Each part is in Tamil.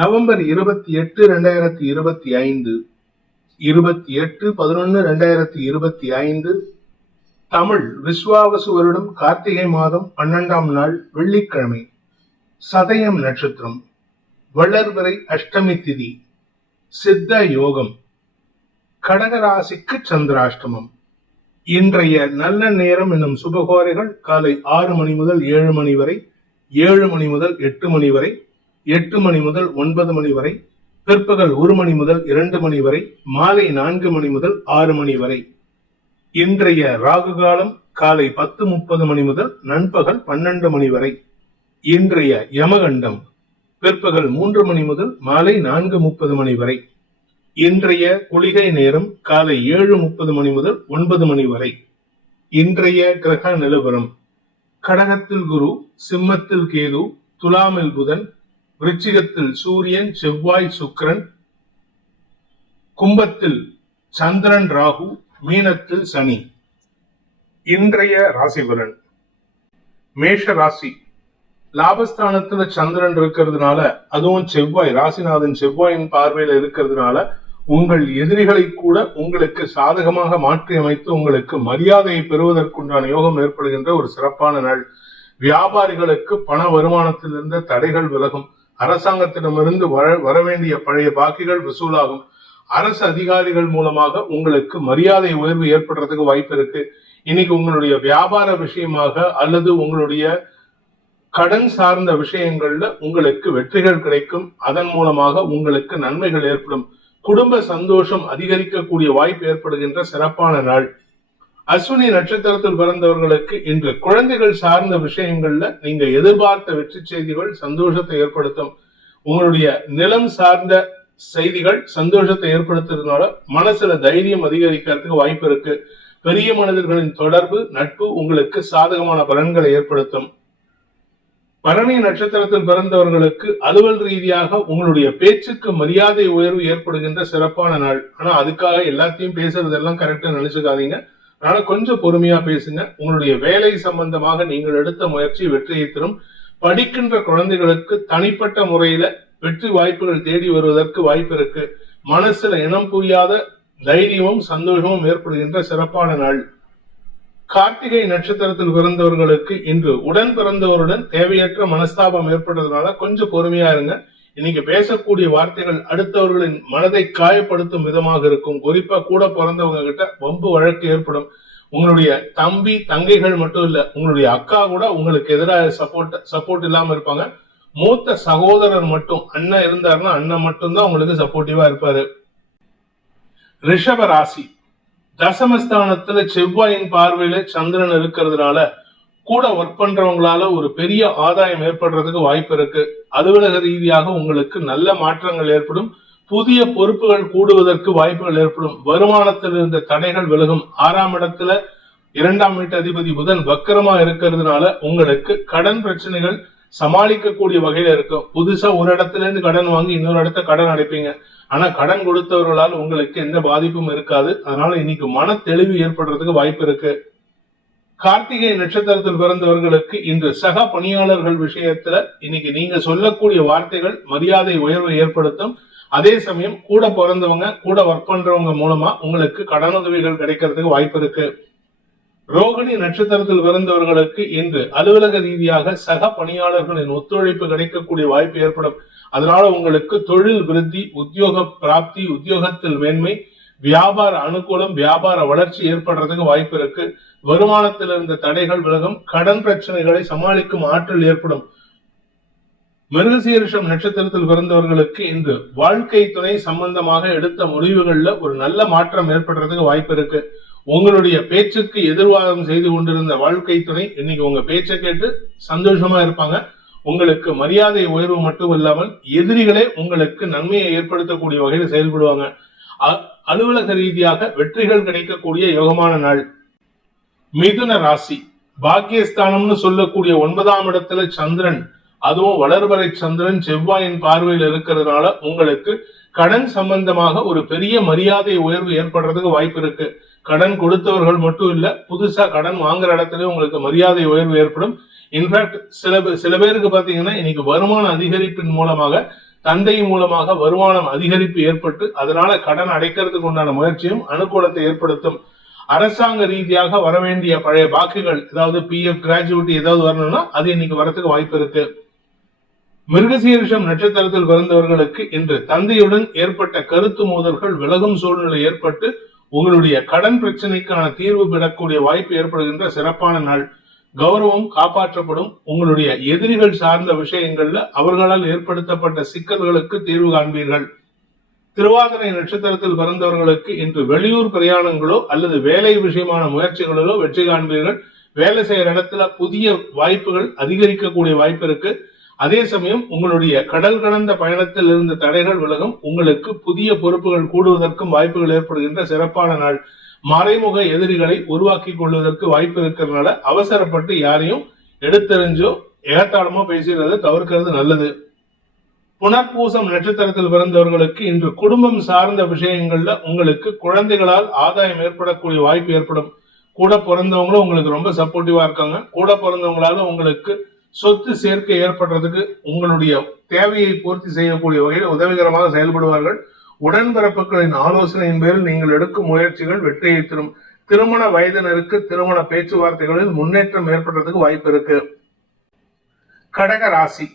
நவம்பர் 28, 2025, 28/11/2025 தமிழ் விஸ்வாவசு வருடம் கார்த்திகை மாதம் 12ஆம் நாள் வெள்ளிக்கிழமை, சதயம் நட்சத்திரம், வளர்வரை அஷ்டமி திதி, சித்த யோகம், கடகராசிக்கு சந்திராஷ்டமம். இன்றைய நல்ல நேரம் என்னும் சுபகோரைகள் காலை 6 மணி முதல் 7 மணி வரை, 7 மணி முதல் 8 மணி வரை, 8 மணி முதல் 9 மணி வரை, பிற்பகல் 1 மணி முதல் 2 மணி வரை, மாலை 4 மணி முதல் 6 மணி வரை. இன்றைய ராகு காலம் காலை 10:30 மணி முதல் நண்பகல் 12 மணி வரை. இன்றைய யமகண்டம் பிற்பகல் 3 மணி முதல் மாலை 4:30 மணி வரை. இன்றைய குளிகை நேரம் காலை 7:30 மணி முதல் 9 மணி வரை. இன்றைய கிரக நிலவரம்: கடகத்தில் குரு, சிம்மத்தில் கேது, துலாமில் புதன், விருச்சிகத்தில் சூரியன், செவ்வாய், சுக்கிரன், கும்பத்தில் சந்திரன், ராகு, மீனத்தில் சனி. இன்றைய ராசி பலன்: மேஷ ராசி, லாபஸ்தானத்துல சந்திரன் இருக்கிறதுனால, அதுவும் செவ்வாய், ராசிநாதன் செவ்வாயின் பார்வையில இருக்கிறதுனால உங்கள் எதிரிகளை கூட உங்களுக்கு சாதகமாக மாற்றி அமைத்து உங்களுக்கு மரியாதையை பெறுவதற்குண்டான யோகம் ஏற்படுகின்ற ஒரு சிறப்பான நாள். வியாபாரிகளுக்கு பண வருமானத்தில் இருந்த தடைகள் விலகும். அரசாங்கத்திடமிருந்து வர வேண்டிய பழைய பாக்கிகள் வசூலாகும். அரசு அதிகாரிகள் மூலமாக உங்களுக்கு மரியாதை உயர்வு ஏற்படுறதுக்கு வாய்ப்பு இருக்கு. இன்னைக்கு உங்களுடைய வியாபார விஷயமாக அல்லது உங்களுடைய கடன் சார்ந்த விஷயங்கள்ல உங்களுக்கு வெற்றிகள் கிடைக்கும். அதன் மூலமாக உங்களுக்கு நன்மைகள் ஏற்படும். குடும்ப சந்தோஷம் அதிகரிக்கக்கூடிய வாய்ப்பு ஏற்படுகின்ற சிறப்பான நாள். அஸ்வினி நட்சத்திரத்தில் பிறந்தவர்களுக்கு இன்று குழந்தைகள் சார்ந்த விஷயங்கள்ல நீங்க எதிர்பார்த்த வெற்றி செய்திகள் சந்தோஷத்தை ஏற்படுத்தும். உங்களுடைய நிலம் சார்ந்த செய்திகள் சந்தோஷத்தை ஏற்படுத்துறதுனால மனசுல தைரியம் அதிகரிக்கிறதுக்கு வாய்ப்பு இருக்கு. பெரிய மனிதர்களின் தொடர்பு, நட்பு உங்களுக்கு சாதகமான பலன்களை ஏற்படுத்தும். பரணி நட்சத்திரத்தில் பிறந்தவர்களுக்கு அலுவல் ரீதியாக உங்களுடைய பேச்சுக்கு மரியாதை உயர்வு ஏற்படுகின்ற சிறப்பான நாள். ஆனா அதுக்காக எல்லாத்தையும் பேசுறதெல்லாம் கரெக்டா நினைச்சுக்காதீங்க. அதனால கொஞ்சம் பொறுமையா பேசுங்க. உங்களுடைய வேலை சம்பந்தமாக நீங்கள் எடுத்த முயற்சி வெற்றியை தரும். படிக்கின்ற குழந்தைகளுக்கு தனிப்பட்ட முறையில வெற்றி வாய்ப்புகள் தேடி வருவதற்கு வாய்ப்பு இருக்கு. மனசுல இனம் புரியாத தைரியமும் சந்தோஷமும் ஏற்படுகின்ற சிறப்பான நாள். கார்த்திகை நட்சத்திரத்தில் பிறந்தவர்களுக்கு இன்று உடன் பிறந்தவருடன் தேவையற்ற மனஸ்தாபம் ஏற்பட்டதுனால கொஞ்சம் பொறுமையா இருங்க. இன்னைக்கு பேசக்கூடிய வார்த்தைகள் அடுத்தவர்களின் மனதை காயப்படுத்தும் விதமாக இருக்கும். குறிப்பா கூட பிறந்தவங்க கிட்ட வம்பு வழக்கு ஏற்படும். உங்களுடைய தம்பி தங்கைகள் மட்டும் இல்ல, உங்களுடைய அக்கா கூட உங்களுக்கு எதிராக சப்போர்ட் இல்லாம இருப்பாங்க. மூத்த சகோதரர் மட்டும், அண்ணன் இருந்தாருன்னா அண்ணன் மட்டும்தான் உங்களுக்கு சப்போர்ட்டிவா இருப்பாரு. ரிஷப ராசி, தசமஸ்தானத்துல செவ்வாயின் பார்வையில சந்திரன் இருக்கிறதுனால கூட ஒர்க் பண்றவங்களால ஒரு பெரிய ஆதாயம் ஏற்படுறதுக்கு வாய்ப்பு இருக்கு. அலுவலக ரீதியாக உங்களுக்கு நல்ல மாற்றங்கள் ஏற்படும். புதிய பொறுப்புகள் கூடுவதற்கு வாய்ப்புகள் ஏற்படும். வருமானத்தில் இருந்த தடைகள் விலகும். 6ஆம் இடத்துல 2ஆம் வீட்டு அதிபதி புதன் வக்கரமா இருக்கிறதுனால உங்களுக்கு கடன் பிரச்சனைகள் சமாளிக்கக்கூடிய வகையில இருக்கும். புதுசா ஒரு இடத்துல இருந்து கடன் வாங்கி இன்னொரு இடத்த கடன் அடைப்பீங்க. ஆனா கடன் கொடுத்தவர்களால் உங்களுக்கு எந்த பாதிப்பும் இருக்காது. அதனால இன்னைக்கு மன தெளிவு ஏற்படுறதுக்கு வாய்ப்பு இருக்கு. கார்த்திகை நட்சத்திரத்தில் பிறந்தவர்களுக்கு இன்று சக பணியாளர்கள் விஷயத்துல இன்னைக்கு நீங்க சொல்லக்கூடிய வார்த்தைகள் மரியாதை உயர்வை ஏற்படுத்தும். அதே சமயம் கூட பிறந்தவங்க, கூட ஒர்க் பண்றவங்க மூலமா உங்களுக்கு கடனுதவிகள் கிடைக்கிறதுக்கு வாய்ப்பு இருக்கு. ரோகிணி நட்சத்திரத்தில் பிறந்தவர்களுக்கு இன்று அலுவலக ரீதியாக சக பணியாளர்களின் ஒத்துழைப்பு கிடைக்கக்கூடிய வாய்ப்பு ஏற்படும். அதனால உங்களுக்கு தொழில் விருத்தி, உத்தியோக பிராப்தி, உத்தியோகத்தில் மேன்மை, வியாபார அனுகூலம், வியாபார வளர்ச்சி ஏற்படுறதுக்கு வாய்ப்பு இருக்கு. வருமானத்தில் இருந்த தடைகள் விலகும். கடன் பிரச்சனைகளை சமாளிக்கும் ஆற்றல் ஏற்படும். மிருகசீரிஷம் நட்சத்திரத்தில் பிறந்தவர்களுக்கு இன்று வாழ்க்கை துணை சம்பந்தமாக எடுத்த முடிவுகள்ல ஒரு நல்ல மாற்றம் ஏற்படுறதுக்கு வாய்ப்பு இருக்கு. உங்களுடைய பேச்சுக்கு எதிர்வாதம் செய்து கொண்டிருந்த வாழ்க்கை துணை இன்னைக்கு உங்க பேச்சை கேட்டு சந்தோஷமா இருப்பாங்க. உங்களுக்கு மரியாதை உயர்வு மட்டும் இல்லாமல் எதிரிகளே உங்களுக்கு நன்மையை ஏற்படுத்தக்கூடிய வகையில் செயல்படுவாங்க. அலுவலக ரீதியாக வெற்றிகள் கிடைக்கக்கூடிய யோகமான நாள். மிதுன ராசி, பாக்கியஸ்தானம்னு சொல்லக்கூடிய 9ஆம் இடத்துல சந்திரன், அதுவும் வளர்வரை சந்திரன் செவ்வாயின் பார்வையில் இருக்கிறதுனால உங்களுக்கு கடன் சம்பந்தமாக ஒரு பெரிய மரியாதை உயர்வு ஏற்படுறதுக்கு வாய்ப்பு இருக்கு. கடன் கொடுத்தவர்கள் மட்டும் இல்ல, புதுசா கடன் வாங்குற இடத்துல உங்களுக்கு மரியாதை உயர்வு ஏற்படும். இன்ஃபேக்ட் சில பேருக்கு பாத்தீங்கன்னா இன்னைக்கு வருமான அதிகரிப்பின் மூலமாக தந்தை மூலமாக வருமானம் அதிகரிப்பு ஏற்பட்டு அதனால கடன் அடைக்கிறதுக்கு உண்டான முயற்சியும் அனுகூலத்தை ஏற்படுத்தும். அரசாங்க ரீதியாக வரவேண்டிய பழைய பாக்குகள், அதாவது பிஎஃப், கிராஜுவிட்டி ஏதாவது வரணும்னா அது இன்னைக்கு வரத்துக்கு வாய்ப்பு இருக்கு. மிருகசீரிஷம் நட்சத்திரத்தில் பிறந்தவர்களுக்கு இன்று தந்தையுடன் ஏற்பட்ட கருத்து மோதல்கள் விலகும் சூழ்நிலை ஏற்பட்டு உங்களுடைய கடன் பிரச்சனைக்கான தீர்வு பெறக்கூடிய வாய்ப்பு ஏற்படுகின்ற சிறப்பான நாள். கௌரவம் காப்பாற்றப்படும். உங்களுடைய எதிரிகள் சார்ந்த விஷயங்கள்ல அவர்களால் ஏற்படுத்தப்பட்ட சிக்கல்களுக்கு தீர்வு காண்பீர்கள். திருவாதிரை நட்சத்திரத்தில் பிறந்தவர்களுக்கு இன்று வெளியூர் பிரயாணங்களோ அல்லது வேலை விஷயமான முயற்சிகளிலோ வெற்றி காண்பீர்கள். வேலை செய்யற இடத்துல புதிய வாய்ப்புகள் அதிகரிக்கக்கூடிய வாய்ப்பு இருக்கு. அதே சமயம் உங்களுடைய கடல் கடந்த பயணத்தில் இருந்த தடைகள் விலகும். உங்களுக்கு புதிய பொறுப்புகள் கூடுவதற்கும் வாய்ப்புகள் ஏற்படுகின்ற சிறப்பான நாள். மறைமுக எதிரிகளை உருவாக்கி கொள்வதற்கு வாய்ப்பு இருக்கிறதுனால அவசரப்பட்டு யாரையும் எடுத்தறிஞ்சோ ஏகத்தாளமோ பேசுகிறத தவிர்க்கிறது நல்லது. புனர்பூசம் நட்சத்திரத்தில் பிறந்தவர்களுக்கு இன்று குடும்பம் சார்ந்த விஷயங்கள்ல உங்களுக்கு குழந்தைகளால் ஆதாயம் ஏற்படக்கூடிய வாய்ப்பு ஏற்படும். கூட பிறந்தவங்களும் உங்களுக்கு ரொம்ப சப்போர்ட்டிவா இருக்காங்க. கூட பிறந்தவங்களால உங்களுக்கு சொத்து சேர்க்கை ஏற்படுறதுக்கு உங்களுடைய தேவையை பூர்த்தி செய்யக்கூடிய வகையில் உதவிகரமாக செயல்படுவார்கள். உடன்பிறப்புகளின் ஆலோசனையின் பேரில் நீங்கள் எடுக்கும் முயற்சிகள் வெற்றியை தரும். திருமண வயதினருக்கு திருமண பேச்சுவார்த்தைகளில் முன்னேற்றம் ஏற்படுறதுக்கு வாய்ப்பு இருக்கு. கடக ராசி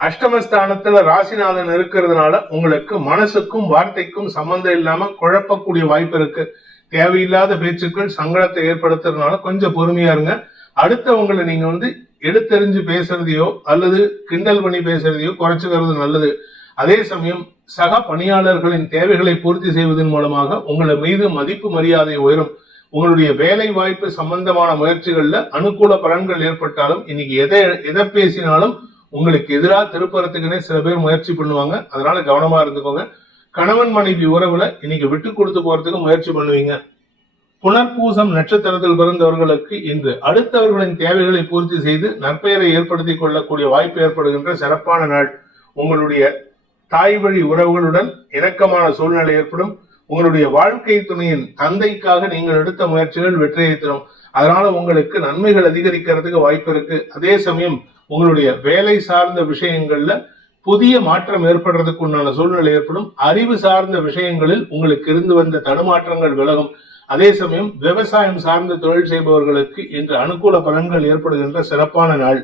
அஷ்டமஸ்தானத்துல ராசிநாதன் இருக்கிறதுனால உங்களுக்கு மனசுக்கும் வார்த்தைக்கும் சம்பந்தம் இல்லாம குழப்பக்கூடிய வாய்ப்பு இருக்கு. தேவையில்லாத பேச்சுக்கள் சங்கடத்தை ஏற்படுத்துறதுனால கொஞ்சம் பொறுமையா இருங்க. அடுத்தவங்களை நீங்க எடுத்தறிஞ்சு பேசுறதையோ அல்லது கிண்டல் பண்ணி பேசுறதையோ குறைச்சுக்கிறது நல்லது. அதே சமயம் சக பணியாளர்களின் தேவைகளை பூர்த்தி செய்வதன் மூலமாக உங்களை மீது மதிப்பு மரியாதை உயரும். உங்களுடைய வேலை வாய்ப்பு சம்பந்தமான முயற்சிகள்ல அனுகூல பலன்கள் ஏற்பட்டாலும் இன்னைக்கு எதை பேசினாலும் உங்களுக்கு எதிராக திருப்பறத்துக்குன்னே சில பேர் முயற்சி பண்ணுவாங்க. அதனால கவனமா இருந்துக்கோங்க. கணவன் மனைவி உறவுல இன்னைக்கு விட்டு கொடுத்து போறதுக்கு முயற்சி பண்ணுவீங்க. புனர்பூசம் நட்சத்திரத்தில் பிறந்தவர்களுக்கு இன்று அடுத்தவர்களின் தேவைகளை பூர்த்தி செய்து நற்பெயரை ஏற்படுத்திக் கொள்ளக்கூடிய வாய்ப்பு ஏற்படுகின்ற சிறப்பான நாள். உங்களுடைய தாய் வழி உறவுகளுடன் இணக்கமான சூழ்நிலை ஏற்படும். உங்களுடைய வாழ்க்கை துணையின் தந்தைக்காக நீங்கள் எடுத்த முயற்சிகள் வெற்றியை தரும். அதனால உங்களுக்கு நன்மைகள் அதிகரிக்கிறதுக்கு வாய்ப்பு இருக்கு. அதே சமயம் உங்களுடைய வேலை சார்ந்த விஷயங்கள்ல புதிய மாற்றம் ஏற்படுறதுக்கு உண்டான சூழ்நிலை ஏற்படும். அறிவு சார்ந்த விஷயங்களில் உங்களுக்கு இருந்து வந்த தடுமாற்றங்கள் விலகும். அதே சமயம் விவசாயம் சார்ந்த தொழில் செய்பவர்களுக்கு இன்று அனுகூல பலன்கள் ஏற்படுகின்ற சிறப்பான நாள்.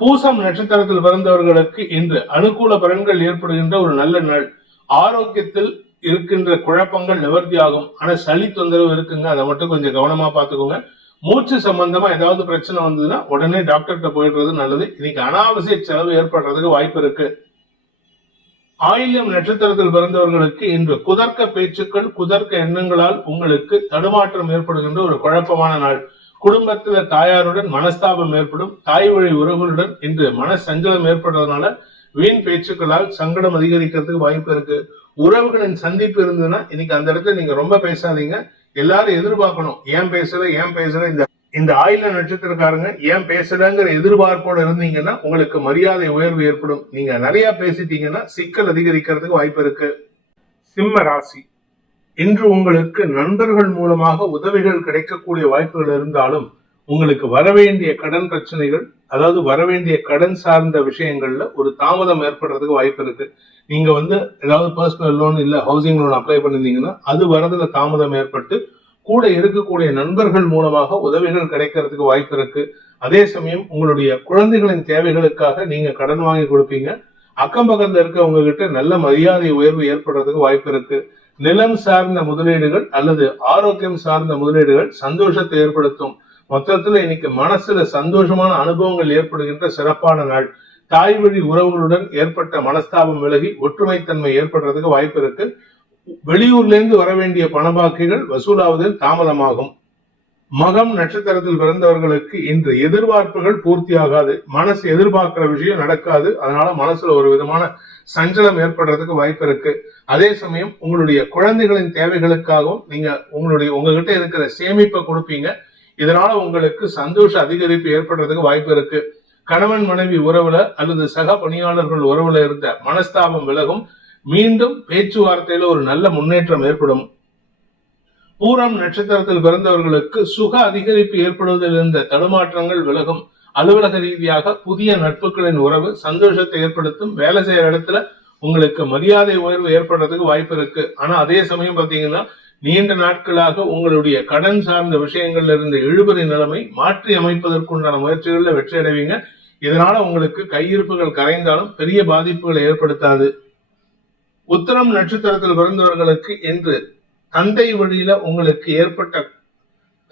பூசம் நட்சத்திரத்தில் பிறந்தவர்களுக்கு இன்று அனுகூல பலன்கள் ஏற்படுகின்ற ஒரு நல்ல நாள். ஆரோக்கியத்தில் இருக்கின்ற குழப்பங்கள் நிவர்த்தியாகும். ஆனா சளி தொந்தரவு இருக்குங்க, அதை மட்டும் கொஞ்சம் கவனமா பாத்துக்கோங்க. மூச்சு சம்பந்தமா ஏதாவது பிரச்சனை வந்ததுன்னா உடனே டாக்டர்கிட்ட போயிடுறது நல்லது. இன்னைக்கு அனாவசிய செலவு ஏற்படுறதுக்கு வாய்ப்பு இருக்கு. ஆயில்யம் நட்சத்திரத்தில் பிறந்தவர்களுக்கு இன்று குதர்க்க பேச்சுக்கள், குதர்க்க எண்ணங்களால் உங்களுக்கு தடுமாற்றம் ஏற்படுகின்ற ஒரு குழப்பமான நாள். குடும்பத்துல தாயாருடன் மனஸ்தாபம் ஏற்படும். தாய் வழி உறவுகளுடன் இன்று மன சஞ்சலம் ஏற்படுறதுனால வீண் பேச்சுக்களால் சங்கடம் அதிகரிக்கிறதுக்கு வாய்ப்பு இருக்கு. உறவுகளின் சந்திப்பு இருந்ததுன்னா இன்னைக்கு அந்த இடத்துல நீங்க ரொம்ப பேசாதீங்க. எல்லாரும் எதிர்பார்க்கணும், ஏன் பேசல. இந்த ஆயில நட்சத்திரக்காரங்க ஏன் பேசலங்கிற எதிர்பார்ப்போட இருந்தீங்கன்னா உங்களுக்கு மரியாதை உயர்வு ஏற்படும். நீங்க நிறைய பேசிட்டீங்கன்னா சிக்கல் அதிகரிக்கிறதுக்கு வாய்ப்பு இருக்கு. சிம்ம ராசி இன்று உங்களுக்கு நண்பர்கள் மூலமாக உதவிகள் கிடைக்கக்கூடிய வாய்ப்புகள் இருந்தாலும் உங்களுக்கு வரவேண்டிய கடன் பிரச்சனைகள், அதாவது வரவேண்டிய கடன் சார்ந்த விஷயங்கள்ல ஒரு தாமதம் ஏற்படுறதுக்கு வாய்ப்பு இருக்கு. நீங்க ஏதாவது பர்சனல் லோன் இல்ல ஹவுசிங் லோன் அப்ளை பண்ணிருந்தீங்கன்னா அது வரதுல தாமதம் ஏற்பட்டு கூட இருக்கக்கூடிய நண்பர்கள் மூலமாக உதவிகள் கிடைக்கிறதுக்கு வாய்ப்பு இருக்கு. அதே சமயம் உங்களுடைய குழந்தைகளின் தேவைகளுக்காக நீங்க கடன் வாங்கி கொடுப்பீங்க. அக்கம் பக்கத்துல இருக்கவங்க கிட்ட நல்ல மரியாதை உயர்வு ஏற்படுறதுக்கு வாய்ப்பு இருக்கு. நிலம் சார்ந்த முதலீடுகள் அல்லது ஆரோக்கியம் சார்ந்த முதலீடுகள் சந்தோஷத்தை ஏற்படுத்தும். மொத்தத்துல இன்னைக்கு மனசுல சந்தோஷமான அனுபவங்கள் ஏற்படுகின்ற சிறப்பான நாள். தாய் வழி உறவுகளுடன் ஏற்பட்ட மனஸ்தாபம் விலகி ஒற்றுமைத்தன்மை ஏற்படுறதுக்கு வாய்ப்பு இருக்கு. வெளியூர்ல இருந்து வர வேண்டிய பணபாக்கிகள் வசூலாவதில் தாமதமாகும். மகம் நட்சத்திரத்தில் பிறந்தவர்களுக்கு இன்று எதிர்பார்ப்புகள் பூர்த்தியாகாது. மனசு எதிர்பார்க்கிற விஷயம் நடக்காது. அதனால மனசுல ஒரு விதமான சஞ்சலம் ஏற்படுறதுக்கு வாய்ப்பு இருக்கு. அதே சமயம் உங்களுடைய குழந்தைகளின் தேவைகளுக்காகவும் நீங்க உங்ககிட்ட இருக்கிற சேமிப்பை கொடுப்பீங்க. இதனால உங்களுக்கு சந்தோஷ அதிகரிப்பு ஏற்படுறதுக்கு வாய்ப்பு இருக்கு. கணவன் மனைவி உறவுல அல்லது சக பணியாளர்கள் உறவுல இருந்த மனஸ்தாபம் விலகும். மீண்டும் பேச்சுவார்த்தையில ஒரு நல்ல முன்னேற்றம் ஏற்படும். பூரம் நட்சத்திரத்தில் பிறந்தவர்களுக்கு சுக அதிகரிப்பு ஏற்படுவதில் இருந்த தடுமாற்றங்கள் விலகும். அலுவலக ரீதியாக புதிய நட்புகளின் உறவு சந்தோஷத்தை ஏற்படுத்தும். வேலை செய்யற இடத்துல உங்களுக்கு மரியாதை உயர்வு ஏற்படுறதுக்கு வாய்ப்பு இருக்கு. ஆனா அதே சமயம் பாத்தீங்கன்னா நீண்ட நாட்களாக உங்களுடைய கடன் சார்ந்த விஷயங்கள்ல இருந்த இழுபறி நிலைமை மாற்றி அமைப்பதற்குண்டான முயற்சிகள்ல வெற்றி அடைவீங்க. இதனால உங்களுக்கு கையிருப்புகள் கரைந்தாலும் பெரிய பாதிப்புகளை ஏற்படுத்தாது. உத்திரம் நட்சத்திரத்தில் பிறந்தவர்களுக்கு இன்று தந்தை வழியில உங்களுக்கு ஏற்பட்ட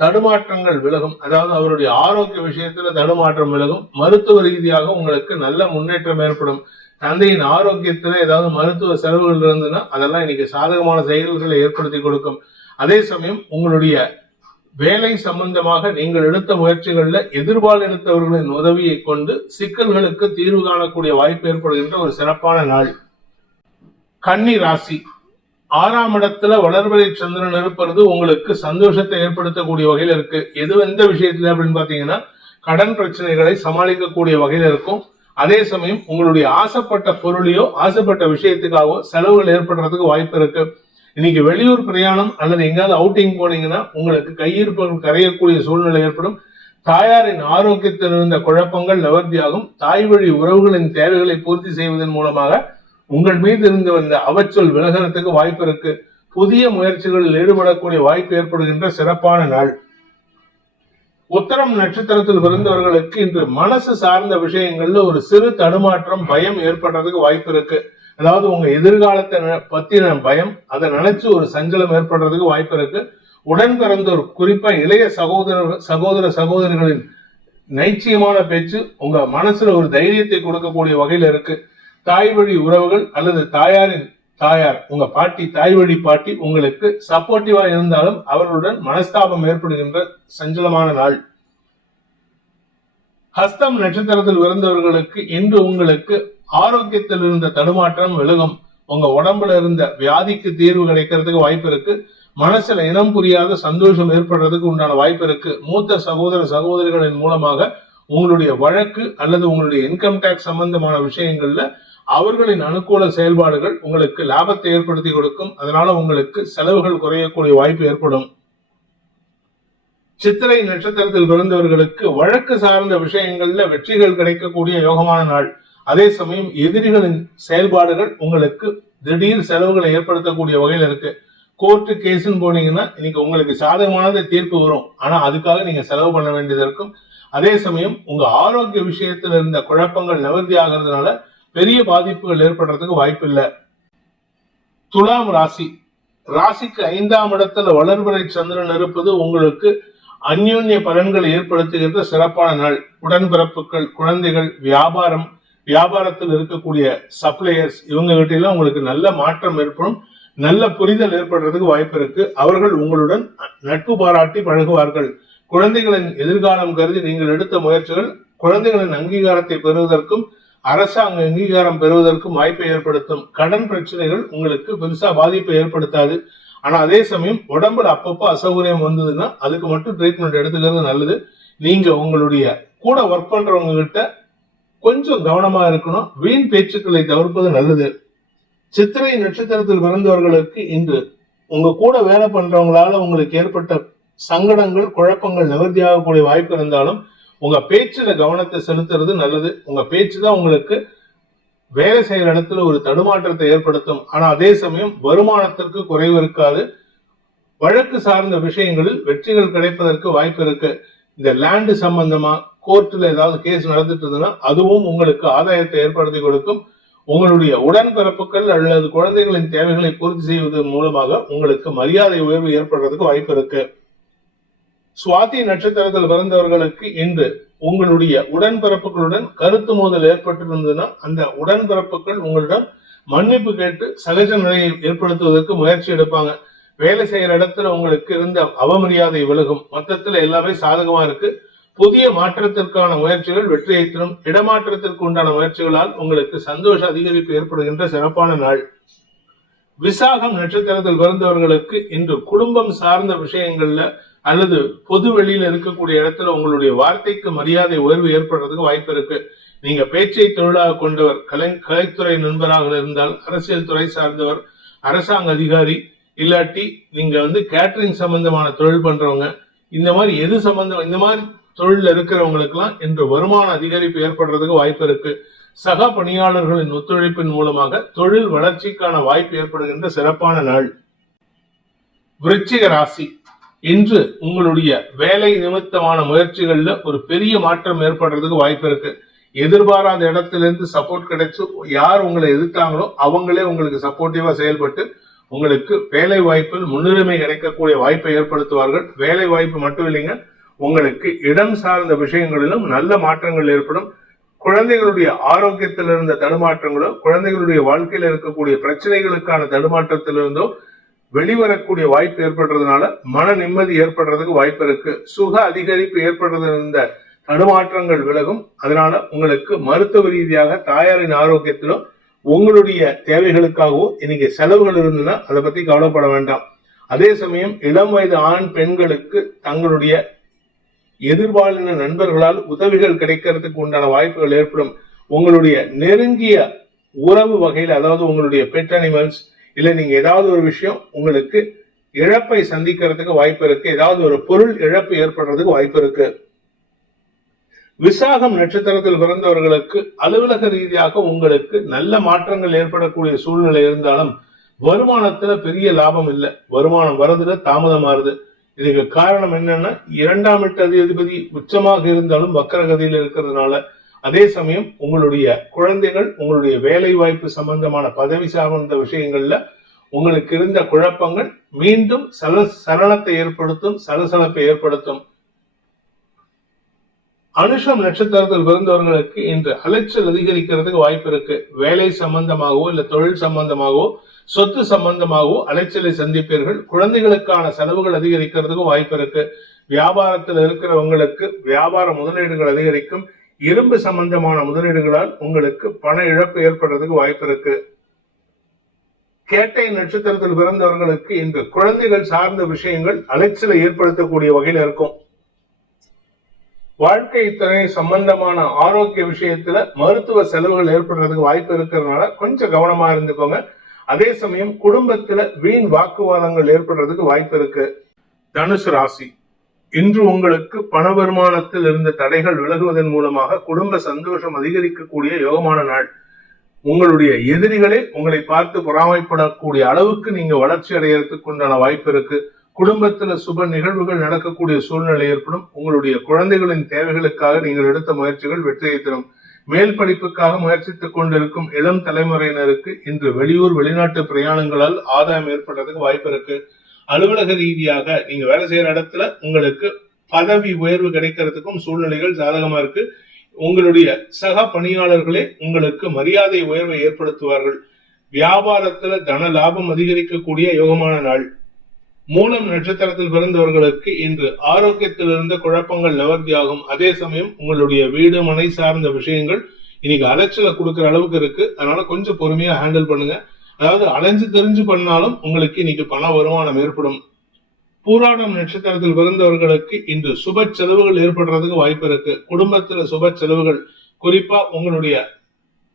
தடுமாற்றங்கள் விலகும். அதாவது அவருடைய ஆரோக்கிய விஷயத்துல தடுமாற்றம் விலகும். மருத்துவ ரீதியாக உங்களுக்கு நல்ல முன்னேற்றம் ஏற்படும். தந்தையின் ஆரோக்கியத்துல ஏதாவது மருத்துவ செலவுகள் இருந்ததுன்னா அதெல்லாம் இன்னைக்கு சாதகமான செயல்களை ஏற்படுத்தி கொடுக்கும். அதே சமயம் உங்களுடைய வேலை சம்பந்தமாக நீங்கள் எடுத்த முயற்சிகள்ல எதிர்பாலினத்தவர்களின் உதவியை கொண்டு சிக்கல்களுக்கு தீர்வு காணக்கூடிய வாய்ப்பு ஏற்படுகின்ற ஒரு சிறப்பான நாள். கன்னி ராசி 6ஆம் இடத்துல வளர்பிறை சந்திரன் இருப்பது உங்களுக்கு சந்தோஷத்தை ஏற்படுத்தக்கூடிய வகையில இருக்கு. எந்த விஷயத்துல அப்படின்னு பாத்தீங்கன்னா கடன் பிரச்சனைகளை சமாளிக்கக்கூடிய வகையில இருக்கும். அதே சமயம் உங்களுடைய ஆசைப்பட்ட பொருளையோ ஆசைப்பட்ட விஷயத்துக்காகவோ செலவுகள் ஏற்படுறதுக்கு வாய்ப்பு இருக்கு. இன்னைக்கு வெளியூர் பிரயாணம் அல்லது எங்காவது அவுட்டிங் போனீங்கன்னா உங்களுக்கு கையிருப்புகள் கரையக்கூடிய சூழ்நிலை ஏற்படும். தாயாரின் ஆரோக்கியத்தில் இருந்த குழப்பங்கள் நிவர்த்தியாகும். தாய் வழி உறவுகளின் தேவைகளை பூர்த்தி செய்வதன் மூலமாக உங்கள் மீது இருந்து வந்த அவச்சொல் விலகிறதுக்கு வாய்ப்பு இருக்கு. புதிய முயற்சிகளில் ஈடுபடக்கூடிய வாய்ப்பு ஏற்படுகின்ற சிறப்பான நாள். உத்தரம் நட்சத்திரத்தில் பிறந்தவர்களுக்கு இன்று மனசு சார்ந்த விஷயங்கள்ல ஒரு சிறு தடுமாற்றம் பயம் ஏற்படுறதுக்கு வாய்ப்பு இருக்கு. அதாவது உங்க எதிர்காலத்தை பத்தின பயம், அதை நினைச்சு ஒரு சஞ்சலம் ஏற்படுறதுக்கு வாய்ப்பு இருக்கு. உடன் பிறந்தோர் குறிப்பா இளைய சகோதர சகோதரிகளின் நைச்சியமான பேச்சு உங்க மனசுல ஒரு தைரியத்தை கொடுக்கக்கூடிய வகையில இருக்கு. தாய் வழி உறவுகள் அல்லது தாயார் உங்க பாட்டி, தாய் வழி பாட்டி உங்களுக்கு சப்போர்ட்டிவா இருந்தாலும் அவர்களுடன் மனஸ்தாபம் ஏற்படுகின்ற சஞ்சலமான நாள். ஹஸ்தம் நட்சத்திரத்தில் பிறந்தவர்களுக்கு இன்று உங்களுக்கு ஆரோக்கியத்தில் இருந்த தடுமாற்றம் விலகும். உங்க உடம்புல இருந்த வியாதிக்கு தீர்வு கிடைக்கிறதுக்கு வாய்ப்பு இருக்கு. மனசுல இனம் புரியாத சந்தோஷம் ஏற்படுறதுக்கு உண்டான வாய்ப்பு இருக்கு. மூத்த சகோதர சகோதரிகளின் மூலமாக உங்களுடைய வழக்கு அல்லது உங்களுடைய இன்கம் டாக்ஸ் சம்பந்தமான விஷயங்கள்ல அவர்களின் அனுகூல செயல்பாடுகள் உங்களுக்கு லாபத்தை ஏற்படுத்தி கொடுக்கும். அதனால உங்களுக்கு செலவுகள் குறையக்கூடிய வாய்ப்பு ஏற்படும். சித்திரை நட்சத்திரத்தில் பிறந்தவர்களுக்கு வழக்கு சார்ந்த விஷயங்கள்ல வெற்றிகள் கிடைக்கக்கூடிய யோகமான நாள். அதே சமயம் எதிரிகளின் செயல்பாடுகள் உங்களுக்கு திடீர் செலவுகளை ஏற்படுத்தக்கூடிய வகையில் இருக்கு. கோர்ட்டு கேஸ்ன்னு போனீங்கன்னா இன்னைக்கு உங்களுக்கு சாதகமானது தீர்ப்பு வரும். ஆனா அதுக்காக நீங்க செலவு பண்ண வேண்டியது இருக்கும். அதே சமயம் உங்க ஆரோக்கிய விஷயத்தில் இருந்த குழப்பங்கள் நிவர்த்தி ஆகிறதுனால பெரிய பாதிப்புகள் ஏற்படுறதுக்கு வாய்ப்பு இல்லை. துலாம் ராசிக்கு 5ஆம் இடத்துல வளர்பிறை சந்திரன் இருப்பது உங்களுக்கு அந்யோன்ய பலன்களை ஏற்படுத்துகின்ற சிறப்பான நாள். உடன்பிறப்புகள், குழந்தைகள், வியாபாரத்தில் இருக்கக்கூடிய சப்ளையர்ஸ் இவங்க கிட்ட எல்லாம் உங்களுக்கு நல்ல மாற்றம் ஏற்படும். நல்ல புரிதல் ஏற்படுறதுக்கு வாய்ப்பு இருக்கு. அவர்கள் உங்களுடன் நட்பு பாராட்டி பழகுவார்கள். குழந்தைகளின் எதிர்காலம் கருதி நீங்கள் எடுத்த முயற்சிகள் குழந்தைகளின் அங்கீகாரத்தை பெறுவதற்கும் அரசாங்க அங்கீகாரம் பெறுவதற்கும் வாய்ப்பை ஏற்படுத்தும். கடன் பிரச்சனைகள் உங்களுக்கு பெருசா பாதிப்பை ஏற்படுத்தாது. ஆனா அதே சமயம் உடம்புல அப்பப்போ அசௌகரியம் வந்ததுன்னா அதுக்கு மட்டும் ட்ரீட்மெண்ட் எடுத்துக்கிறது நல்லது. நீங்க உங்களுடைய கூட ஒர்க் பண்றவங்க கிட்ட கொஞ்சம் கவனமா இருக்கணும். வீண் பேச்சுக்களை தவிர்ப்பது நல்லது. சித்திரை நட்சத்திரத்தில் பிறந்தவர்களுக்கு இன்று உங்க கூட வேலை பண்றவங்களால உங்களுக்கு ஏற்பட்ட சங்கடங்கள், குழப்பங்கள் நிவர்த்தியாகக்கூடிய வாய்ப்பு இருந்தாலும் உங்க பேச்சுல கவனத்தை செலுத்துறது நல்லது. உங்க பேச்சு தான் உங்களுக்கு வேலை செய்யற இடத்துல ஒரு தடுமாற்றத்தை ஏற்படுத்தும். ஆனா அதே சமயம் வருமானத்திற்கு குறைவு இருக்காது. வழக்கு சார்ந்த விஷயங்களில் வெற்றிகள் கிடைப்பதற்கு வாய்ப்பு இருக்கு. இந்த லேண்டு சம்பந்தமா கோர்ட்ல ஏதாவது கேஸ் நடந்துட்டு இருந்ததுன்னா அதுவும் உங்களுக்கு ஆதாயத்தை ஏற்படுத்தி கொடுக்கும். உங்களுடைய உடன்பிறப்புகள் அல்லது குழந்தைகளின் தேவைகளை பூர்த்தி செய்வதன் மூலமாக உங்களுக்கு மரியாதை உயர்வு ஏற்படுறதுக்கு வாய்ப்பு இருக்கு. சுவாதி நட்சத்திரத்தில் பிறந்தவர்களுக்கு இன்று உங்களுடைய உடன்பிறப்புகளுடன் கருத்து மோதல் ஏற்பட்டிருந்ததுன்னா அந்த உடன்பிறப்புகள் உங்களிடம் மன்னிப்பு கேட்டு சகஜ நிலையை ஏற்படுத்துவதற்கு முயற்சி எடுப்பாங்க. வேலை செய்யற இடத்துல உங்களுக்கு இருந்த அவமரியாதை விலகும். மொத்தத்துல எல்லாமே சாதகமா இருக்கு. புதிய மாற்றத்திற்கான முயற்சிகள் வெற்றியை தரும். இடமாற்றத்திற்கு உண்டான முயற்சிகளால் உங்களுக்கு சந்தோஷ அதிகரிப்பு ஏற்படுகின்ற சிறப்பான நாள். விசாகம் நட்சத்திரத்தில் பிறந்தவர்களுக்கு இன்று குடும்பம் சார்ந்த விஷயங்கள்ல அல்லது பொது வெளியில இருக்கக்கூடிய இடத்துல உங்களுடைய வார்த்தைக்கு மரியாதை உயர்வு ஏற்படுறதுக்கு வாய்ப்பு இருக்கு. நீங்க பேச்சை தொழிலாக கொண்டவர், கலைத்துறை நண்பராக இருந்தால், அரசியல் துறை சார்ந்தவர், அரசாங்க அதிகாரி, இல்லாட்டி நீங்க கேட்டரிங் சம்பந்தமான தொழில் பண்றவங்க, இந்த மாதிரி இந்த மாதிரி தொழில இருக்கிறவங்களுக்கு எல்லாம் இன்று வருமான அதிகரிப்பு ஏற்படுறதுக்கு வாய்ப்பு இருக்கு. சக பணியாளர்களின் ஒத்துழைப்பின் மூலமாக தொழில் வளர்ச்சிக்கான வாய்ப்பு ஏற்படுகின்ற சிறப்பான நாள். விருச்சிக ராசி, இன்று உங்களுடைய வேலை நிமித்தமான முயற்சிகள்ல ஒரு பெரிய மாற்றம் ஏற்படுறதுக்கு வாய்ப்பு இருக்கு. எதிர்பாராத இடத்திலிருந்து சப்போர்ட் கிடைச்சு யார் உங்களை எதிர்த்தாங்களோ அவங்களே உங்களுக்கு சப்போர்ட்டிவா செயல்பட்டு உங்களுக்கு வேலை வாய்ப்பில் முன்னுரிமை கிடைக்கக்கூடிய வாய்ப்பை ஏற்படுத்துவார்கள். வேலை வாய்ப்பு மட்டும் இல்லைங்க, உங்களுக்கு இடம் சார்ந்த விஷயங்களிலும் நல்ல மாற்றங்கள் ஏற்படும். குழந்தைகளுடைய ஆரோக்கியத்தில் இருந்த தடுமாற்றங்களோ, குழந்தைகளுடைய வாழ்க்கையில் இருக்கக்கூடிய பிரச்சனைகளுக்கான தடுமாற்றத்திலிருந்தோ வெளிவரக்கூடிய வாய்ப்பு ஏற்படுறதுனால மன நிம்மதி ஏற்படுறதுக்கு வாய்ப்பு இருக்கு. சுக அதிகரிப்பு ஏற்படுறது இருந்த தடுமாற்றங்கள் விலகும். அதனால உங்களுக்கு மருத்துவ ரீதியாக தாயாரின் ஆரோக்கியத்திலும் உங்களுடைய தேவைகளுக்காகவோ இன்னைக்கு செலவுகள் இருந்ததுன்னா அதை பத்தி கவலைப்பட வேண்டாம். அதே சமயம் இளம் வயது ஆண் பெண்களுக்கு தங்களுடைய எதிர்பாலின நண்பர்களால் உதவிகள் கிடைக்கிறதுக்கு உண்டான வாய்ப்புகள் ஏற்படும். உங்களுடைய நெருங்கிய உறவு வகையில், அதாவது உங்களுடைய பெட் அனிமல்ஸ் இல்ல நீங்க ஏதாவது ஒரு விஷயம் உங்களுக்கு இழப்பை சந்திக்கிறதுக்கு வாய்ப்பு இருக்கு. ஏதாவது ஒரு பொருள் இழப்பு ஏற்படுறதுக்கு வாய்ப்பு இருக்கு. விசாகம் நட்சத்திரத்தில் பிறந்தவர்களுக்கு அலுவலக ரீதியாக உங்களுக்கு நல்ல மாற்றங்கள் ஏற்படக்கூடிய சூழ்நிலை இருந்தாலும் வருமானத்துல பெரிய லாபம் இல்லை. வருமானம் வரதுல தாமதமாறுது. இதுக்கு காரணம் என்னன்னா, 2ஆம் வீட்டு அதிபதி உச்சமாக இருந்தாலும் வக்கரகதியில் இருக்கிறதுனால. அதே சமயம் உங்களுடைய குழந்தைகள் உங்களுடைய வேலை வாய்ப்பு சம்பந்தமான பதவி சார்ந்த விஷயங்கள்ல உங்களுக்கு இருந்த குழப்பங்கள் மீண்டும் சலனத்தை ஏற்படுத்தும், சலசலப்பை ஏற்படுத்தும். அனுஷம் நட்சத்திரத்தில் பிறந்தவர்களுக்கு இன்று அலைச்சல் அதிகரிக்கிறதுக்கு வாய்ப்பு இருக்கு. வேலை சம்பந்தமாகவோ இல்ல தொழில் சம்பந்தமாகவோ சொத்து சம்பந்தமாகவோ அலைச்சலை சந்திப்பீர்கள். குழந்தைகளுக்கான செலவுகள் அதிகரிக்கிறதுக்கு வாய்ப்பு இருக்கு. வியாபாரத்தில் இருக்கிறவங்களுக்கு வியாபார முதலீடுகள் அதிகரிக்கும். இரும்பு சம்பந்தமான முதலீடுகளால் உங்களுக்கு பண இழப்பு ஏற்படுறதுக்கு வாய்ப்பு இருக்கு. கேட்டை நட்சத்திரத்தில் பிறந்தவர்களுக்கு இன்று குழந்தைகள் சார்ந்த விஷயங்கள் அலைச்சலை ஏற்படுத்தக்கூடிய வகையில் இருக்கும். வாழ்க்கை துணை சம்பந்தமான ஆரோக்கிய விஷயத்துல மருத்துவ செலவுகள் ஏற்படுறதுக்கு வாய்ப்பு இருக்கிறதுனால கொஞ்சம் கவனமா இருந்துக்கோங்க. அதே சமயம் குடும்பத்துல வீண் வாக்குவாதங்கள் ஏற்படுறதுக்கு வாய்ப்பு இருக்கு. தனுசு ராசி, இன்று உங்களுக்கு பண வருமானத்தில் இருந்த தடைகள் விலகுவதன் மூலமாக குடும்ப சந்தோஷம் அதிகரிக்கக்கூடிய யோகமான நாள். உங்களுடைய எதிரிகளே உங்களை பார்த்து பொறாமைப்படக்கூடிய அளவுக்கு நீங்க வளர்ச்சி அடையறதுக்கு உண்டான வாய்ப்பு இருக்கு. குடும்பத்துல சுப நிகழ்வுகள் நடக்கக்கூடிய சூழ்நிலை ஏற்படும். உங்களுடைய குழந்தைகளின் தேவைகளுக்காக நீங்கள் எடுத்த முயற்சிகள் வெற்றியை தரும். மேல் படிப்புக்காக முயற்சித்துக் கொண்டிருக்கும் இளம் தலைமுறையினருக்கு இன்று வெளியூர் வெளிநாட்டு பிரயாணங்களால் ஆதாயம் ஏற்படுறதுக்கு வாய்ப்பு இருக்கு. அலுவலக ரீதியாக நீங்க வேலை செய்யற இடத்துல உங்களுக்கு பதவி உயர்வு கிடைக்கிறதுக்கும் சூழ்நிலைகள் சாதகமா இருக்கு. உங்களுடைய சக பணியாளர்களே உங்களுக்கு மரியாதை உயர்வை ஏற்படுத்துவார்கள். வியாபாரத்துல தன லாபம் அதிகரிக்கக்கூடிய யோகமான நாள். மூலம் நட்சத்திரத்தில் பிறந்தவர்களுக்கு இன்று ஆரோக்கியத்தில் இருந்த குழப்பங்கள் நிவர்த்தியாகும். அதே சமயம் உங்களுடைய வீடு மனை சார்ந்த விஷயங்கள் இன்னைக்கு அலைச்சலை கொடுக்கிற அளவுக்கு இருக்கு. அதனால கொஞ்சம் பொறுமையா ஹேண்டில் பண்ணுங்க. அதாவது அலைஞ்சு தெரிஞ்சு பண்ணாலும் உங்களுக்கு இன்னைக்கு பண வருமானம் ஏற்படும். பூராடம் நட்சத்திரத்தில் பிறந்தவர்களுக்கு இன்று சுப செலவுகள் ஏற்படுறதுக்கு வாய்ப்பு இருக்கு. குடும்பத்துல சுப செலவுகள், குறிப்பா உங்களுடைய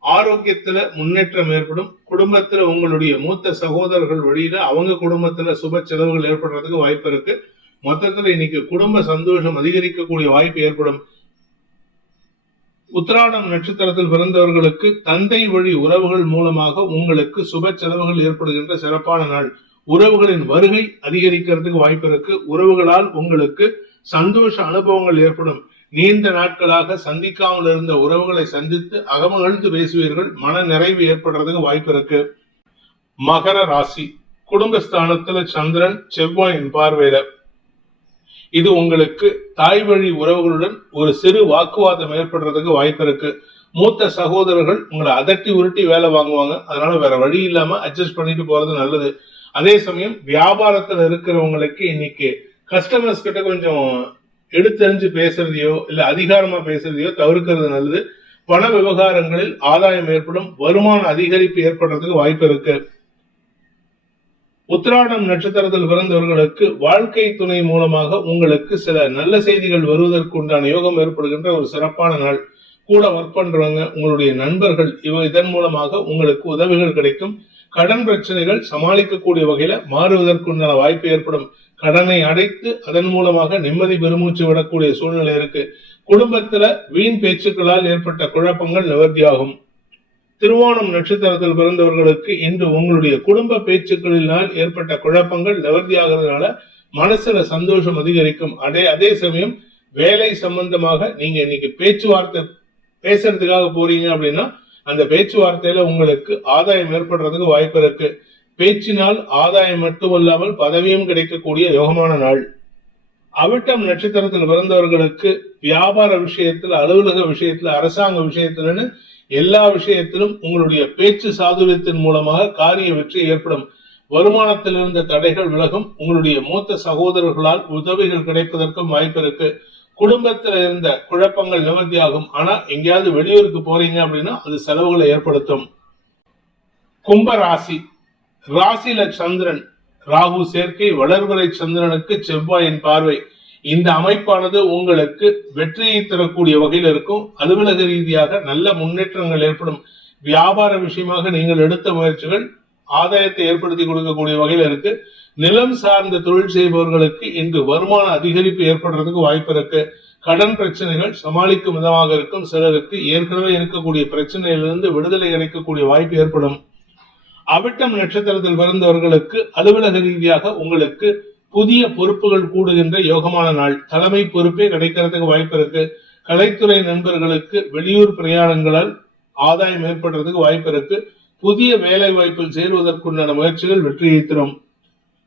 ஆரோக்கியத்துல முன்னேற்றம் ஏற்படும். குடும்பத்துல உங்களுடைய மூத்த சகோதரர்கள் வழியில அவங்க குடும்பத்துல சுப செலவுகள் ஏற்படுறதுக்கு வாய்ப்பு இருக்கு. மொத்தத்துல இன்னைக்கு குடும்ப சந்தோஷம் அதிகரிக்கக்கூடிய வாய்ப்பு ஏற்படும். உத்திராடம் நட்சத்திரத்தில் பிறந்தவர்களுக்கு தந்தை வழி உறவுகள் மூலமாக உங்களுக்கு சுப செலவுகள் ஏற்படுகின்ற சிறப்பான நாள். உறவுகளின் வருகை அதிகரிக்கிறதுக்கு வாய்ப்பு இருக்கு. உறவுகளால் உங்களுக்கு சந்தோஷ அனுபவங்கள் ஏற்படும். நீண்ட நாட்களாக சந்திக்காமல் இருந்த உறவுகளை சந்தித்து அகமகிழ்ந்து பேசுவீர்கள். மன நிறைவு ஏற்படுறதுக்கு வாய்ப்பு இருக்கு. மகர ராசி, குடும்பஸ்தானத்துல சந்திரன் செவ்வாயின் பார்வையில. இது உங்களுக்கு தாய் வழி உறவுகளுடன் ஒரு சிறு வாக்குவாதம் ஏற்படுறதுக்கு வாய்ப்பு இருக்கு. மூத்த சகோதரர்கள் உங்களை அதட்டி உருட்டி வேலை வாங்குவாங்க. அதனால வேற வழி இல்லாம அட்ஜஸ்ட் பண்ணிட்டு போறது நல்லது. அதே சமயம் வியாபாரத்துல இருக்கிறவங்களுக்கு இன்னைக்கு கஸ்டமர்ஸ் கிட்ட கொஞ்சம் எடுத்தறிஞ்சு பேசுறதையோ இல்ல அதிகாரமா பேசுறதையோ தவிர்க்கிறது நல்லது. பண விவகாரங்களில் ஆதாயம் ஏற்படும். வருமான அதிகரிப்பு ஏற்படுறதுக்கு வாய்ப்பு இருக்கு. உத்திராடம் நட்சத்திரத்தில் பிறந்தவர்களுக்கு வாழ்க்கை துணை மூலமாக உங்களுக்கு சில நல்ல செய்திகள் வருவதற்கு உண்டான யோகம் ஏற்படுகின்ற ஒரு சிறப்பான நாள். கூட ஒர்க் பண்றவங்க, உங்களுடைய நண்பர்கள் இதன் மூலமாக உங்களுக்கு உதவிகள் கிடைக்கும். கடன் பிரச்சனைகள் சமாளிக்கக்கூடிய வகையில மாறுவதற்கு உண்டான வாய்ப்பு ஏற்படும். கடனை அடைத்து அதன் மூலமாக நிம்மதி பெருமூச்சு விடக்கூடிய சூழ்நிலை இருக்கு. குடும்பத்துல வீண் பேச்சுக்களால் ஏற்பட்ட குழப்பங்கள் நிவர்த்தியாகும். திருவோணம் நட்சத்திரத்தில் பிறந்தவர்களுக்கு இன்று உங்களுடைய குடும்ப பேச்சுக்களினால் ஏற்பட்ட குழப்பங்கள் நிவர்த்தியாகிறதுனால மனசுல சந்தோஷம் அதிகரிக்கும். அதே சமயம் வேலை சம்பந்தமாக நீங்க இன்னைக்கு பேச்சுவார்த்தை பேசுறதுக்காக போறீங்க அப்படின்னா அந்த பேச்சுவார்த்தையில உங்களுக்கு ஆதாயம் ஏற்படுறதுக்கு வாய்ப்பு இருக்கு. பேச்சினால் ஆதாயம் மட்டுமல்லாமல் பதவியும் கிடைக்கக்கூடிய யோகமான நாள். அவிட்டம் நட்சத்திரத்தில் பிறந்தவர்களுக்கு வியாபார விஷயத்துல, அலுவலக விஷயத்துல, அரசாங்க விஷயத்துலன்னு எல்லா விஷயத்திலும் உங்களுடைய பேச்சு சாதுரியத்தின் மூலமாக காரிய வெற்றி ஏற்படும். வருமானத்தில் இருந்த தடைகள் விலகும். உங்களுடைய மூத்த சகோதரர்களால் உதவிகள் கிடைப்பதற்கும் வாய்ப்பு இருக்கு. குடும்பத்தில் இருந்த குழப்பங்கள் நிவர்த்தியாகும். ஆனா எங்கேயாவது வெளியூருக்கு போறீங்க அப்படின்னா அது செலவுகளை ஏற்படுத்தும். கும்ப ராசி. ராசியில சந்திரன் ராகு சேர்க்கை, வளர்வரை சந்திரனுக்கு செவ்வாயின் பார்வை. இந்த அமைப்பானது உங்களுக்கு வெற்றியை தரக்கூடிய வகையில் இருக்கும். அலுவலக ரீதியாக நல்ல முன்னேற்றங்கள் ஏற்படும். வியாபார விஷயமாக நீங்கள் எடுத்த முயற்சிகள் ஆதாயத்தை ஏற்படுத்தி கொடுக்கக்கூடிய வகையில் இருக்கு. நிலம் சார்ந்த தொழில் செய்பவர்களுக்கு இன்று வருமான அதிகரிப்பு ஏற்படுறதுக்கு வாய்ப்பு இருக்கு. கடன் பிரச்சனைகள் சமாளிக்கும் விதமாக இருக்கும். சிலருக்கு ஏற்கனவே இருக்கக்கூடிய பிரச்சனையிலிருந்து விடுதலை கிடைக்கக்கூடிய வாய்ப்பு ஏற்படும். அவிட்டம் நட்சத்திரத்தில் பிறந்தவர்களுக்கு அலுவலக ரீதியாக உங்களுக்கு புதிய பொறுப்புகள் கூடுகின்ற யோகமான நாள். தலைமை பொறுப்பே கிடைக்கிறதுக்கு வாய்ப்பு இருக்கு. கலைத்துறை நண்பர்களுக்கு வெளியூர் பிரயாணங்களால் ஆதாயம் ஏற்படுறதுக்கு வாய்ப்பு இருக்கு. புதிய வேலை வாய்ப்பில் சேருவதற்குண்டான முயற்சிகள் வெற்றியை தரும்.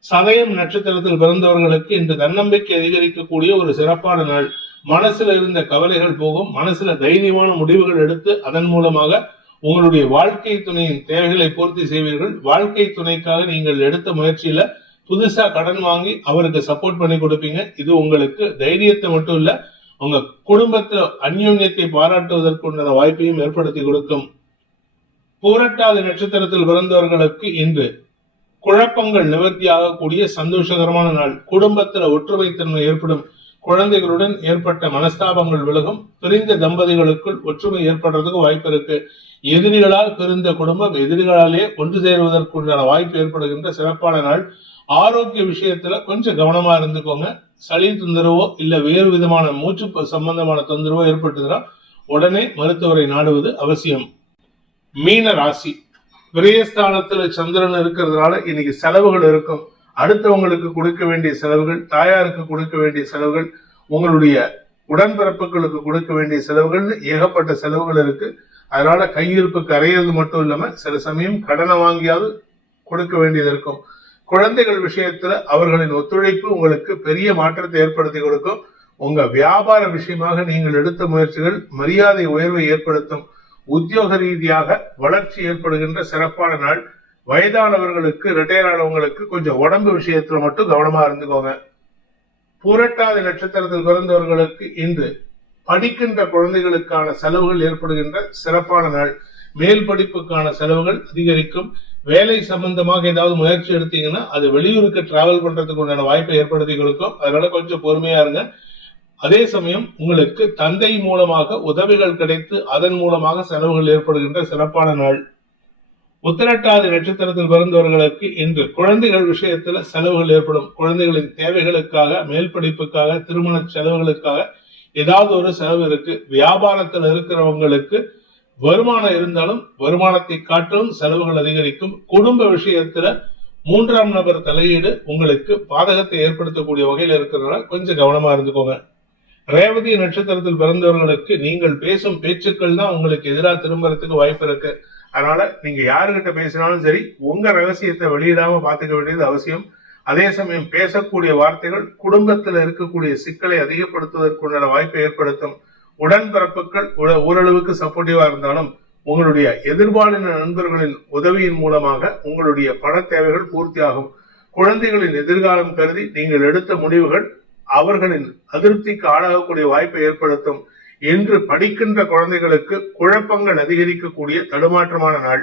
சதயம் நட்சத்திரத்தில் பிறந்தவர்களுக்கு இன்று தன்னம்பிக்கை அதிகரிக்கக்கூடிய ஒரு சிறப்பான நாள். மனசுல இருந்த கவலைகள் போகும். மனசுல தைரியமான முடிவுகள் எடுத்து அதன் மூலமாக உங்களுடைய வாழ்க்கை துணையின் தேவைகளை பூர்த்தி செய்வீர்கள். வாழ்க்கை துணைக்காக நீங்கள் எடுத்த முயற்சியில புதுசா கடன் வாங்கி அவருக்கு சப்போர்ட் பண்ணி கொடுப்பீங்க. இது உங்களுக்கு தைரியத்தை மட்டும் இல்ல, உங்க குடும்பத்துல அந்யோன்யத்தை பாராட்டுவதற்குண்டான வாய்ப்பையும் ஏற்படுத்தி கொடுக்கும். பூரட்டாதி நட்சத்திரத்தில் பிறந்தவர்களுக்கு இன்று குழப்பங்கள் நிவர்த்தியாகக்கூடிய சந்தோஷகரமான நாள். குடும்பத்துல ஒற்றுமைத்தன்மை ஏற்படும். குழந்தைகளுடன் ஏற்பட்ட மனஸ்தாபங்கள் விலகும். பிரிந்த தம்பதிகளுக்குள் ஒற்றுமை ஏற்படுறதுக்கு வாய்ப்பு இருக்கு. எதிரிகளால் பிரிந்த குடும்பம் எதிரிகளாலே ஒன்று சேருவதற்குண்டான வாய்ப்பு ஏற்படுகின்ற சிறப்பான நாள். ஆரோக்கிய விஷயத்துல கொஞ்சம் கவனமா இருந்துக்கோங்க. சளி தொந்தரவோ இல்ல வேறு விதமான மூச்சு சம்பந்தமான தொந்தரவோ ஏற்பட்டதுன்னா உடனே மருத்துவரை நாடுவது அவசியம். மீன ராசி. விரயஸ்தானத்துல சந்திரன் இருக்கிறதுனால இன்னைக்கு செலவுகள் இருக்கும். அடுத்தவங்களுக்கு கொடுக்க வேண்டிய செலவுகள், தாயாருக்கு கொடுக்க வேண்டிய செலவுகள், உங்களுடைய உடன்பிறப்புகளுக்கு கொடுக்க வேண்டிய செலவுகள், ஏகப்பட்ட செலவுகள் இருக்கு. அதனால கையிருப்பு கரையிறது மட்டும் இல்லாம சில சமயம் கடனை வாங்கியாவது கொடுக்க வேண்டியது இருக்கும். குழந்தைகள் விஷயத்துல அவர்களின் ஒத்துழைப்பு உங்களுக்கு பெரிய மாற்றத்தை ஏற்படுத்தி கொடுக்கும். உங்க வியாபார விஷயமாக நீங்கள் எடுத்த முயற்சிகள் மரியாதை உயர்வை ஏற்படுத்தும். உத்தியோக ரீதியாக வளர்ச்சி ஏற்படுகின்ற சிறப்பான நாள். வயதானவர்களுக்கு, ரிட்டையர் ஆனவங்களுக்கு கொஞ்சம் உடம்பு விஷயத்துல மட்டும் கவனமா இருந்துக்கோங்க. பூரட்டாதி நட்சத்திரத்தில் பிறந்தவர்களுக்கு இன்று படிக்கின்ற குழந்தைகளுக்கான செலவுகள் ஏற்படுகின்ற சிறப்பான நாள். மேல் படிப்புக்கான செலவுகள் அதிகரிக்கும். வேலை சம்பந்தமாக ஏதாவது முயற்சி எடுத்தீங்கன்னா அது வெளியூருக்கு டிராவல் பண்றதுக்கு உண்டான வாய்ப்பை ஏற்படுத்தி கொடுக்கும். அதனால கொஞ்சம் பொறுமையா இருங்க. அதே சமயம் உங்களுக்கு தந்தை மூலமாக உதவிகள் கிடைத்து அதன் மூலமாக செலவுகள் ஏற்படுகின்ற சிறப்பான நாள். உத்திரட்டாதி நட்சத்திரத்தில் பிறந்தவர்களுக்கு இன்று குழந்தைகள் விஷயத்துல செலவுகள் ஏற்படும். குழந்தைகளின் தேவைகளுக்காக, மேல் படிப்புக்காக, திருமண செலவுகளுக்காக ஏதாவது ஒரு செலவு இருக்கு. வியாபாரத்தில் இருக்கிறவங்களுக்கு வருமானம் இருந்தாலும் வருமானத்தை காட்டிலும் செலவுகள் அதிகரிக்கும். குடும்ப விஷயத்துல மூன்றாம் நபர் தலையீடு உங்களுக்கு பாதகத்தை ஏற்படுத்தக்கூடிய வகையில் இருக்கிறதுனால கொஞ்சம் கவனமா இருந்துக்கோங்க. ரேவதி நட்சத்திரத்தில் பிறந்தவர்களுக்கு நீங்கள் பேசும் பேச்சுக்கள் தான் உங்களுக்கு எதிராக திரும்புறதுக்கு வாய்ப்பு இருக்கு. அதனால நீங்க யாருகிட்ட பேசினாலும் சரி, உங்க ரகசியத்தை வெளியிடாம பாத்துக்க வேண்டியது அவசியம். அதே சமயம் பேசக்கூடிய வார்த்தைகள் குடும்பத்தில் இருக்கக்கூடிய சிக்கலை அதிகப்படுத்துவதற்குண்டான வாய்ப்பை ஏற்படுத்தும். உடன்பிறப்புகள் ஓரளவுக்கு சப்போர்ட்டிவா இருந்தாலும் உங்களுடைய எதிர்பாலின நண்பர்களின் உதவியின் மூலமாக உங்களுடைய பண தேவைகள் பூர்த்தியாகும். குழந்தைகளின் எதிர்காலம் கருதி நீங்கள் எடுத்த முடிவுகள் அவர்களின் அதிருப்திக்கு ஆளாகக்கூடிய வாய்ப்பை ஏற்படுத்தும். என்று படிக்கின்ற குழந்தைகளுக்கு குழப்பங்கள் அதிகரிக்கக்கூடிய தடுமாற்றமான நாள்.